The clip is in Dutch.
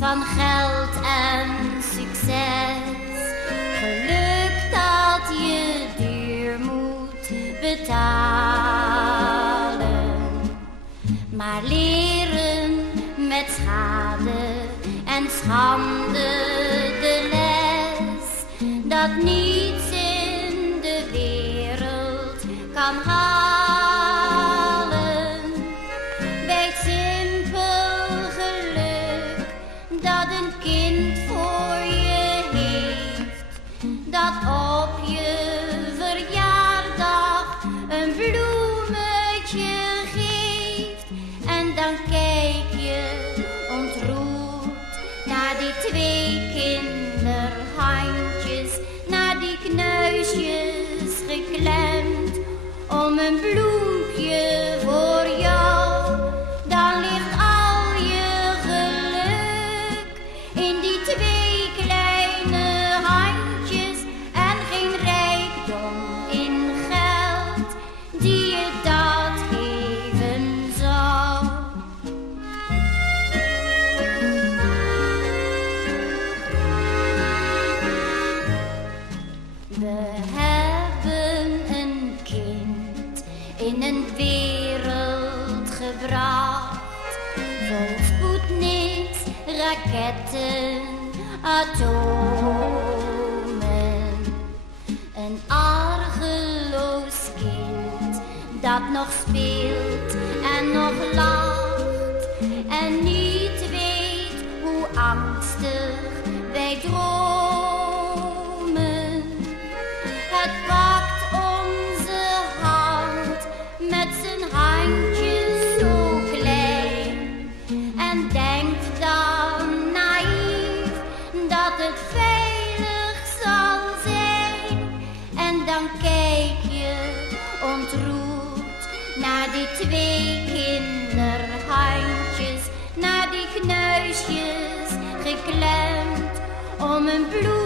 van geld en succes. Geluk dat je duur moet betalen. Maar leren met schade en schande de les, dat niets in de wereld kan halen. Bij het simpel geluk dat een kind voor je heeft, dat op je verjaardag een bloemetje geeft. En dan kijk je ontroerd naar die twee kinderhandjes, naar die knuisjes geklemd om een bloempje voor jou. Dan ligt al je geluk in die twee kleine handjes en geen rijkdom in geld die je dat geven zou. We hebben een kind in een wereld gebracht, vol Sputniks, raketten, atomen. Een argeloos kind dat nog speelt en nog lacht en niet weet hoe angstig wij dromen. Het pakt onze hand met zijn handjes zo klein en denkt dan naïef dat het veilig zal zijn. En dan kijk je ontroerd naar die twee kinderhandjes, naar die knuisjes geklemd om een bloem